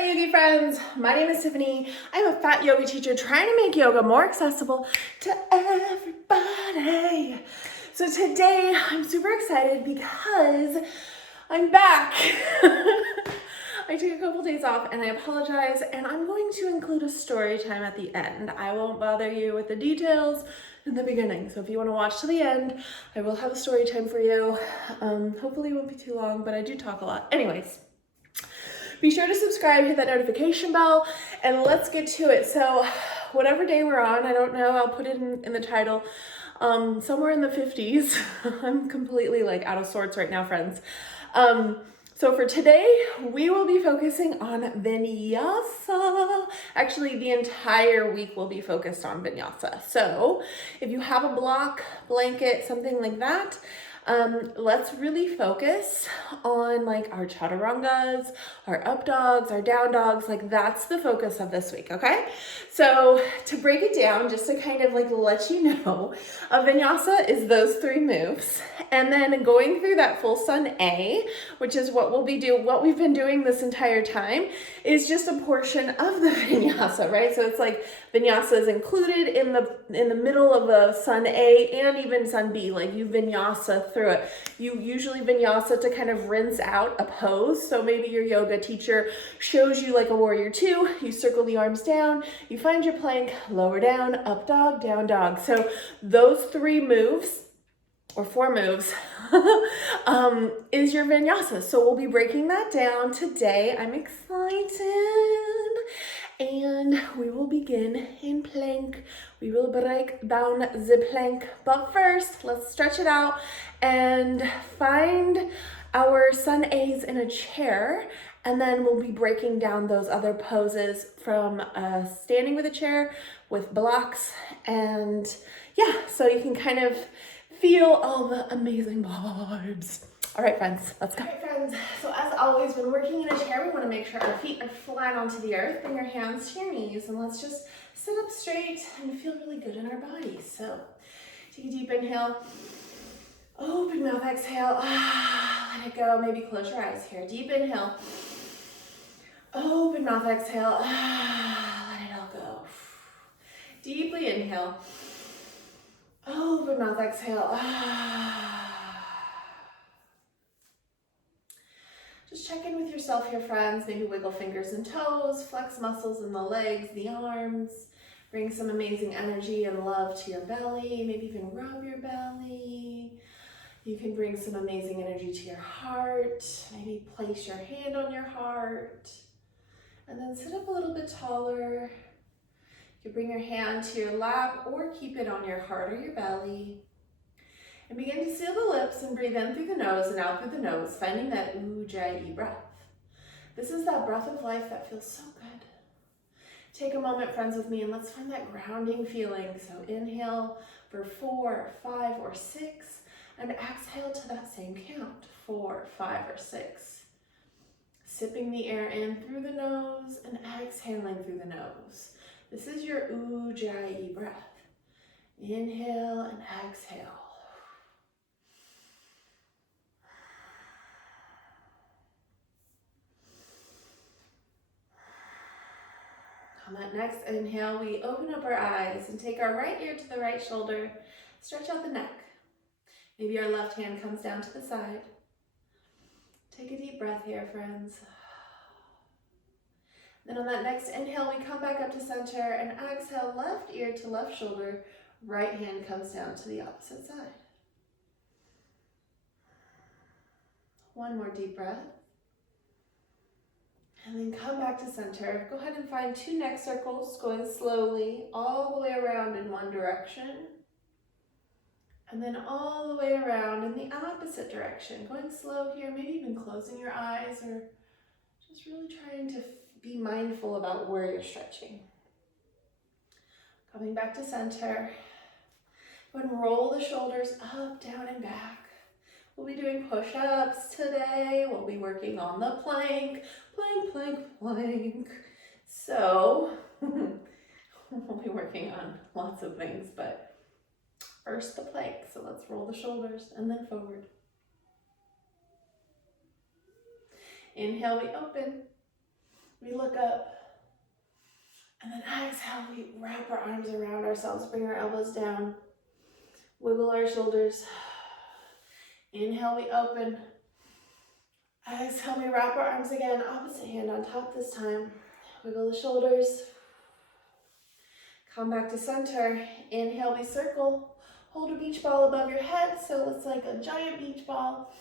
my yogi friends. My name is Tiffany. I'm a fat yoga teacher trying to make yoga more accessible to everybody. So today I'm super excited because I'm back. I took a couple days off and I apologize, and I'm going to include a story time at the end. I won't bother you with the details in the beginning. So if you want to watch to the end, I will have a story time for you. Hopefully it won't be too long, but I do talk a lot. Anyways, be sure to subscribe, hit that notification bell, and let's get to it. So whatever day we're on, I don't know, I'll put it in the title, somewhere in the 50s. I'm completely like out of sorts right now, friends. So for today, we will be focusing on Vinyasa. Actually, the entire week will be focused on Vinyasa. So if you have a block, blanket, something like that, let's really focus on like our chaturangas, our up dogs, our down dogs. Like that's the focus of this week, okay? So to break it down, just to kind of like let you know, a Vinyasa is those three moves. And then going through that full sun A, which is what we've been doing this entire time, is just a portion of the Vinyasa, right? So it's like Vinyasa is included in the middle of the sun A and even sun B. Like you Vinyasa through it. You usually Vinyasa to kind of rinse out a pose. So maybe your yoga teacher shows you like a warrior two, you circle the arms down, you find your plank, lower down, up dog, down dog. So those three moves, or four moves, is your Vinyasa. So we'll be breaking that down today. I'm excited. And we will begin in plank. We will break down the plank. But first, let's stretch it out and find our sun A's in a chair. And then we'll be breaking down those other poses from standing with a chair, with blocks. And yeah, so you can kind of feel all the amazing vibes. All right, friends, let's go. All right, friends, so as always, when working in a chair, we want to make sure our feet are flat onto the earth. Bring your hands to your knees, and let's just sit up straight and feel really good in our bodies. So take a deep inhale, open mouth, exhale, let it go. Maybe close your eyes here. Deep inhale, open mouth, exhale, let it all go. Deeply inhale, open mouth, exhale. Just check in with yourself here, friends. Maybe wiggle fingers and toes, flex muscles in the legs, the arms. Bring some amazing energy and love to your belly. Maybe even rub your belly. You can bring some amazing energy to your heart. Maybe place your hand on your heart. And then sit up a little bit taller. You can bring your hand to your lap or keep it on your heart or your belly. And begin to seal the lips and breathe in through the nose and out through the nose, finding that Ujjayi breath. This is that breath of life that feels so good. Take a moment, friends, with me, and let's find that grounding feeling. So inhale for 4, 5, or 6, and exhale to that same count, 4, 5, or 6. Sipping the air in through the nose and exhaling through the nose. This is your Ujjayi breath. Inhale and exhale. On that next inhale, we open up our eyes and take our right ear to the right shoulder, stretch out the neck. Maybe our left hand comes down to the side. Take a deep breath here, friends. Then on that next inhale, we come back up to center and exhale, left ear to left shoulder, right hand comes down to the opposite side. One more deep breath. And then come back to center. Go ahead and find 2 neck circles, going slowly all the way around in one direction. And then all the way around in the opposite direction. Going slow here, maybe even closing your eyes or just really trying to be mindful about where you're stretching. Coming back to center. Go ahead and roll the shoulders up, down, and back. We'll be doing push-ups today. We'll be working on the plank, plank, plank, plank. So we'll be working on lots of things, but first the plank. So let's roll the shoulders and then forward. Inhale, we open. We look up. And then exhale, we wrap our arms around ourselves, bring our elbows down. Wiggle our shoulders. Inhale, we open. Exhale, we wrap our arms again, opposite hand on top this time. Wiggle the shoulders. Come back to center. Inhale, we circle. Hold a beach ball above your head, so it's like a giant beach ball.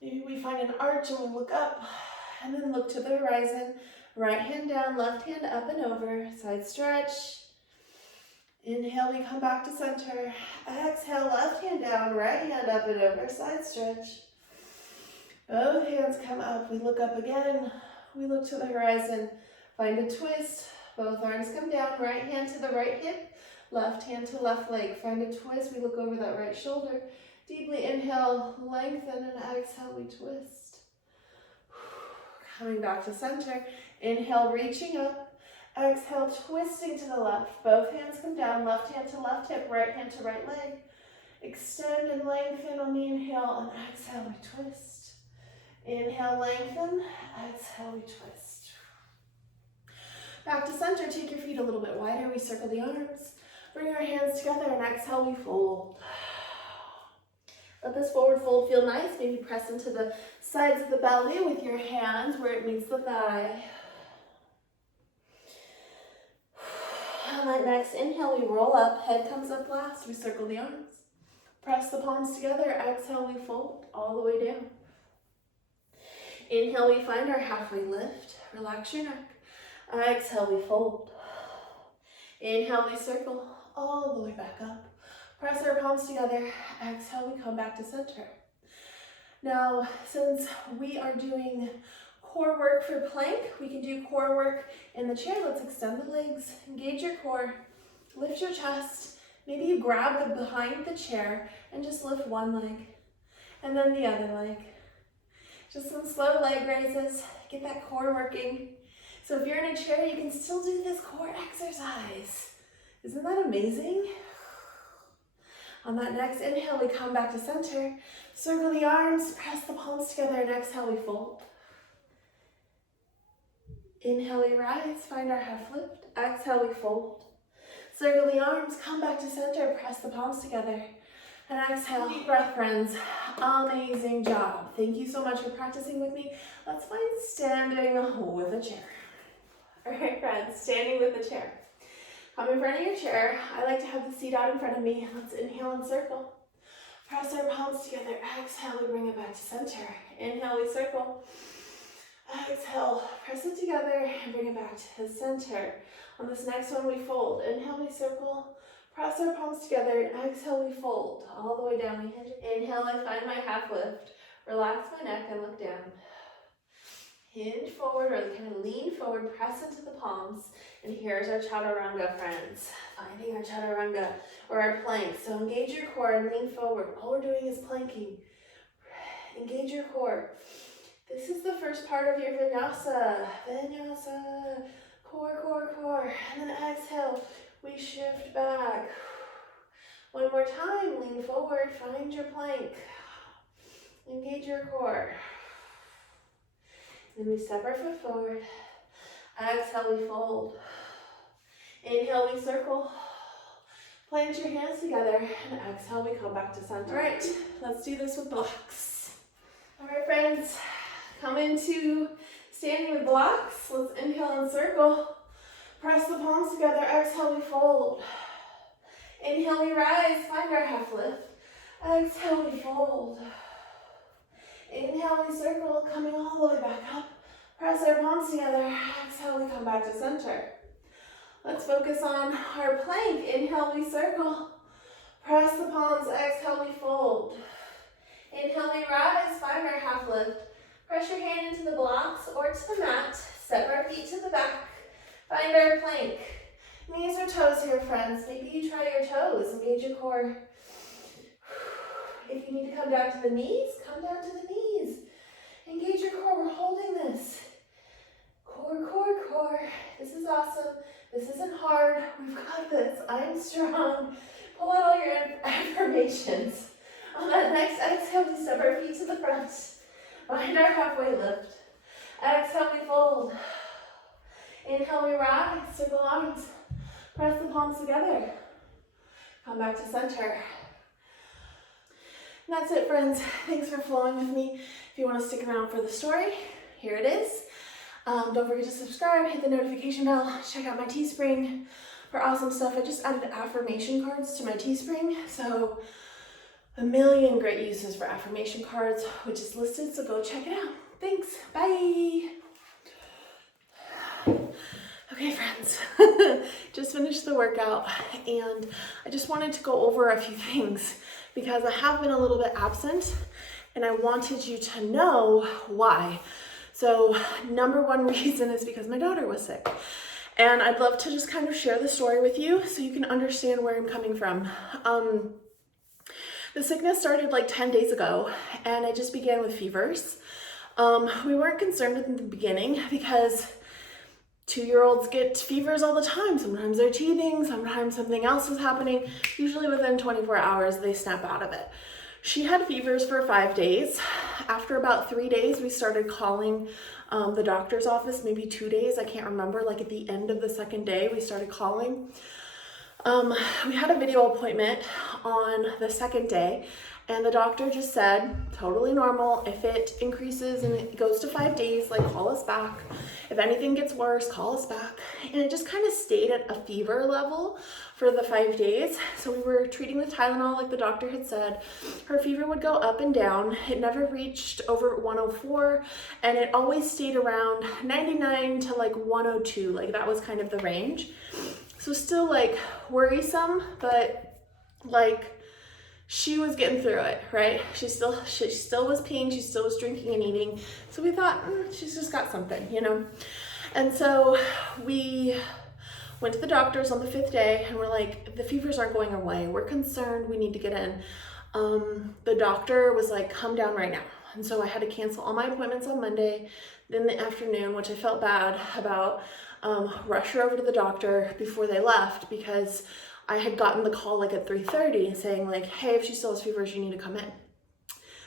Maybe we find an arch and we look up, and then look to the horizon. Right hand down, left hand up and over, side stretch. Inhale, we come back to center. Exhale, left hand down, right hand up and over, side stretch. Both hands come up, we look up again. We look to the horizon, find a twist. Both arms come down, right hand to the right hip, left hand to left leg. Find a twist, we look over that right shoulder. Deeply inhale, lengthen, and exhale, we twist. Coming back to center. Inhale, reaching up. Exhale, twisting to the left. Both hands come down, left hand to left hip, right hand to right leg. Extend and lengthen on the inhale, and exhale, we twist. Inhale, lengthen. Exhale, we twist. Back to center, take your feet a little bit wider. We circle the arms. Bring our hands together, and exhale, we fold. Let this forward fold feel nice. Maybe press into the sides of the belly with your hands where it meets the thigh. On that next inhale, we roll up. Head comes up last. We circle the arms. Press the palms together. Exhale, we fold all the way down. Inhale, we find our halfway lift. Relax your neck. Exhale, we fold. Inhale, we circle all the way back up. Press our palms together. Exhale, we come back to center. Now, since we are doing core work for plank, we can do core work in the chair. Let's extend the legs, engage your core, lift your chest. Maybe you grab the behind the chair and just lift one leg and then the other leg. Just some slow leg raises, get that core working. So if you're in a chair, you can still do this core exercise. Isn't that amazing? On that next inhale, we come back to center. Circle the arms, press the palms together, and exhale, we fold. Inhale, we rise, find our half lift. Exhale, we fold. Circle the arms, come back to center, press the palms together. And exhale. Deep breath, friends. Amazing job. Thank you so much for practicing with me. Let's find standing with a chair. All right, friends, standing with a chair. Come in front of your chair. I like to have the seat out in front of me. Let's inhale and circle. Press our palms together. Exhale, we bring it back to center. Inhale, we circle. Exhale, press it together and bring it back to the center. On this next one, we fold. Inhale, we circle. Press our palms together and exhale, we fold. All the way down, we hinge. Inhale, I find my half lift. Relax my neck and look down. Hinge forward or kind of lean forward, press into the palms. And here's our chaturanga, friends. Finding our chaturanga or our plank. So engage your core and lean forward. All we're doing is planking. Engage your core. This is the first part of your vinyasa. Vinyasa. Core, core, core. And then exhale. We shift back. One more time. Lean forward. Find your plank. Engage your core. Then we step our foot forward. Exhale, we fold. Inhale, we circle. Plant your hands together. And exhale, we come back to center. All right, let's do this with blocks. All right, friends. Come into standing with blocks. Let's inhale and circle. Press the palms together. Exhale, we fold. Inhale, we rise. Find our half lift. Exhale, we fold. Inhale, we circle, coming all the way back up. Press our palms together. Exhale, we come back to center. Let's focus on our plank. Inhale, we circle. Press the palms. Exhale, we fold. Inhale, we rise. Find our half lift. Press your hand into the blocks or to the mat. Step our feet to the back. Find our plank. Knees or toes here, friends. Maybe you try your toes. Engage your core. If you need to come down to the knees, come down to the knees. Engage your core. We're holding this. Core, core, core. This is awesome. This isn't hard. We've got this. I'm strong. Pull out all your affirmations. On that next exhale, we step our feet to the front. Find our halfway lift. Exhale, we fold. Inhale, we rise, circle arms, press the palms together. Come back to center. And that's it, friends. Thanks for flowing with me. If you want to stick around for the story, here it is. Don't forget to subscribe, hit the notification bell, check out my Teespring for awesome stuff. I just added affirmation cards to my Teespring, so a million great uses for affirmation cards, which is listed, so go check it out. Thanks, bye. Okay, friends, just finished the workout, and I just wanted to go over a few things because I have been a little bit absent, and I wanted you to know why. So number one reason is because my daughter was sick. And I'd love to just kind of share the story with you so you can understand where I'm coming from. The sickness started like 10 days ago, and it just began with fevers. We weren't concerned in the beginning because 2-year-olds get fevers all the time. Sometimes they're teething, sometimes something else is happening. Usually within 24 hours, they snap out of it. She had fevers for 5 days. After about 3 days, we started calling the doctor's office, maybe 2 days, I can't remember, like at the end of the second day, we started calling. We had a video appointment on the second day, and the doctor just said, totally normal. If it increases and it goes to 5 days, like call us back. If anything gets worse, call us back. And it just kind of stayed at a fever level for the 5 days. So we were treating with Tylenol like the doctor had said. Her fever would go up and down. It never reached over 104, and it always stayed around 99 to like 102. Like that was kind of the range. So still like worrisome, but like she was getting through it, right? She still was peeing, she still was drinking and eating. So we thought, she's just got something, you know? And so we went to the doctors on the 5th day, and we're like, the fevers aren't going away. We're concerned, we need to get in. The doctor was like, come down right now. And so I had to cancel all my appointments on Monday, then the afternoon, which I felt bad about, rush her over to the doctor before they left because I had gotten the call like at 3:30 saying like, hey, if she still has fevers, you need to come in.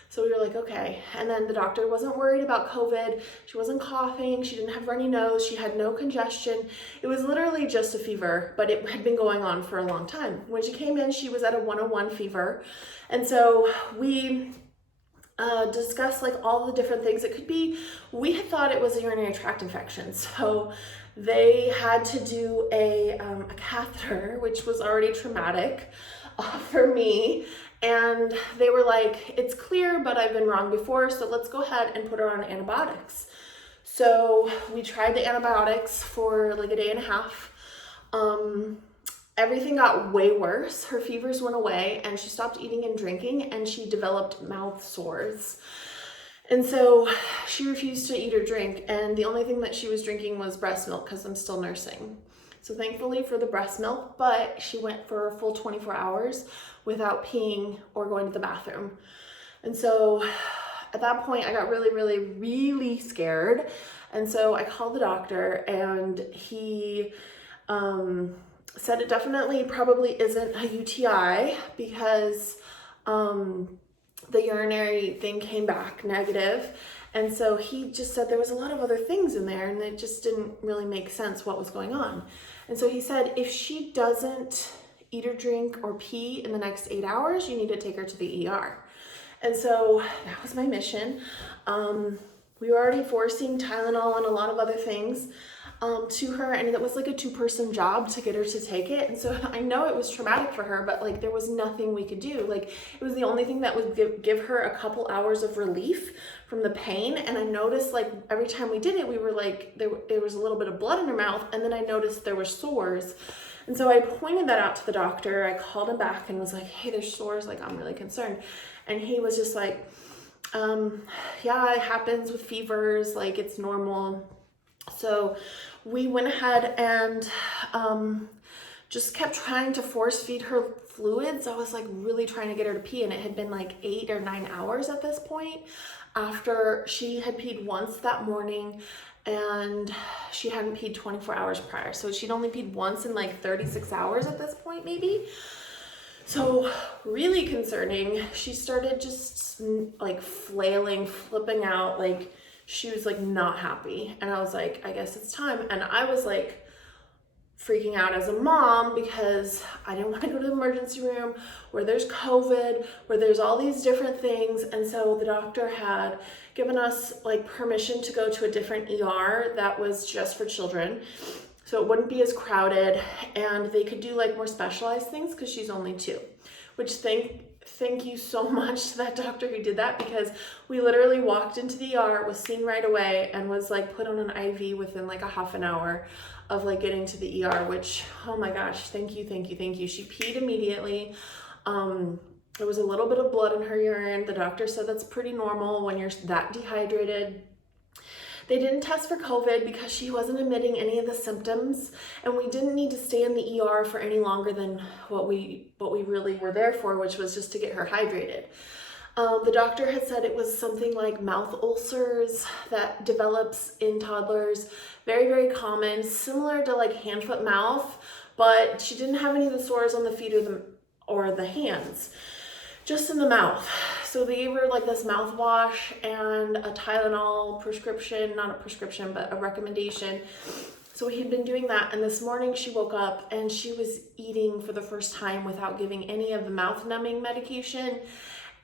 So we were like, okay. And then the doctor wasn't worried about COVID. She wasn't coughing. She didn't have runny nose. She had no congestion. It was literally just a fever, but it had been going on for a long time. When she came in, she was at a 101 fever. And so we discussed like all the different things it could be. We had thought it was a urinary tract infection. So they had to do a catheter, which was already traumatic for me. And they were like, it's clear, but I've been wrong before, so let's go ahead and put her on antibiotics. So we tried the antibiotics for like a day and a half. Everything got way worse. Her fevers went away, and she stopped eating and drinking, and she developed mouth sores. And so she refused to eat or drink, and the only thing that she was drinking was breast milk because I'm still nursing. So thankfully for the breast milk, but she went for a full 24 hours without peeing or going to the bathroom. And so at that point I got really scared. And so I called the doctor, and he said it definitely probably isn't a UTI because the urinary thing came back negative. And so he just said there was a lot of other things in there, and it just didn't really make sense what was going on. And so he said, if she doesn't eat or drink or pee in the next 8 hours, you need to take her to the ER. And so that was my mission. We were already forcing Tylenol and a lot of other things to her, and it was like a 2-person job to get her to take it. And so I know it was traumatic for her, but like there was nothing we could do. Like it was the only thing that would give her a couple hours of relief from the pain. And I noticed like every time we did it, we were like, there was a little bit of blood in her mouth, and then I noticed there were sores. And so I pointed that out to the doctor. I called him back and was like, hey, there's sores, like I'm really concerned. And he was just like, yeah, it happens with fevers, like it's normal. So we went ahead and just kept trying to force feed her fluids. I was like really trying to get her to pee, and it had been like 8 or 9 hours at this point after she had peed once that morning, and she hadn't peed 24 hours prior. So she'd only peed once in like 36 hours at this point, maybe. So really concerning. She started just like flailing, flipping out, like she was like not happy. And I was like, I guess it's time. And I was like freaking out as a mom because I didn't want to go to the emergency room where there's COVID, where there's all these different things. And so the doctor had given us like permission to go to a different ER that was just for children, so it wouldn't be as crowded, and they could do like more specialized things because she's only 2, which thank you so much to that doctor who did that, because we literally walked into the ER, was seen right away, and was like put on an IV within like a half an hour of like getting to the ER, which, oh my gosh, thank you. She peed immediately. There was a little bit of blood in her urine. The doctor said that's pretty normal when you're that dehydrated. They didn't test for COVID because she wasn't emitting any of the symptoms, and we didn't need to stay in the ER for any longer than what we really were there for, which was just to get her hydrated. The doctor had said it was something like mouth ulcers that develops in toddlers, very, very common, similar to like hand, foot, mouth, but she didn't have any of the sores on the feet or the hands, just in the mouth. So they gave her like this mouthwash and a Tylenol prescription, not a prescription, but a recommendation. So we had been doing that, and this morning she woke up and she was eating for the first time without giving any of the mouth numbing medication,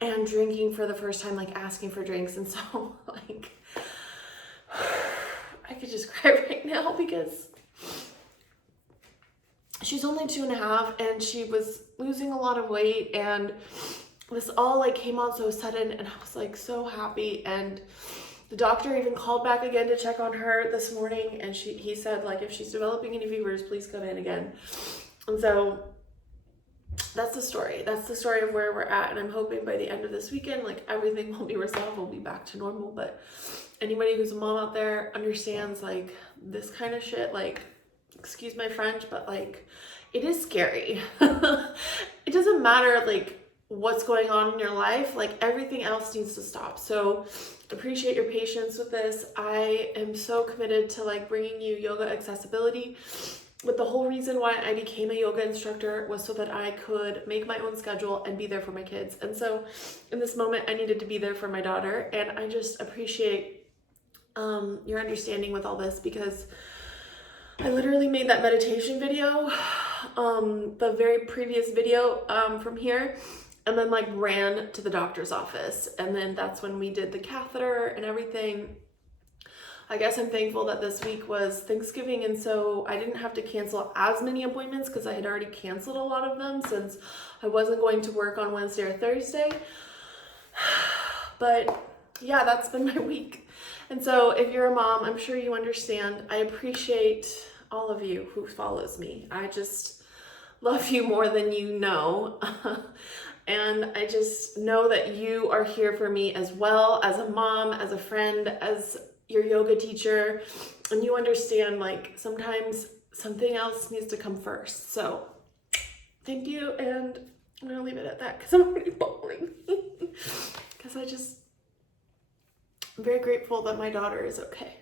and drinking for the first time, like asking for drinks. And so like, I could just cry right now because she's only 2.5 and she was losing a lot of weight, and this all like came on so sudden, and I was like so happy. And the doctor even called back again to check on her this morning, and he said like, if she's developing any fevers, please come in again. And so that's the story of where we're at, and I'm hoping by the end of this weekend like everything will be resolved, we'll be back to normal. But anybody who's a mom out there understands like this kind of shit, like, excuse my French, but like it is scary. It doesn't matter like what's going on in your life, like everything else needs to stop. So appreciate your patience with this. I am so committed to like bringing you yoga accessibility. But the whole reason why I became a yoga instructor was so that I could make my own schedule and be there for my kids. And so in this moment, I needed to be there for my daughter. And I just appreciate your understanding with all this, because I literally made that meditation video, the very previous video from here, and then like ran to the doctor's office. And then that's when we did the catheter and everything. I guess I'm thankful that this week was Thanksgiving, and so I didn't have to cancel as many appointments because I had already canceled a lot of them since I wasn't going to work on Wednesday or Thursday. But yeah, that's been my week. And so if you're a mom, I'm sure you understand. I appreciate all of you who follows me. I just love you more than you know. And I just know that you are here for me as well, as a mom, as a friend, as your yoga teacher, and you understand like sometimes something else needs to come first. So thank you, and I'm gonna leave it at that because I'm already bawling. Because I'm very grateful that my daughter is okay.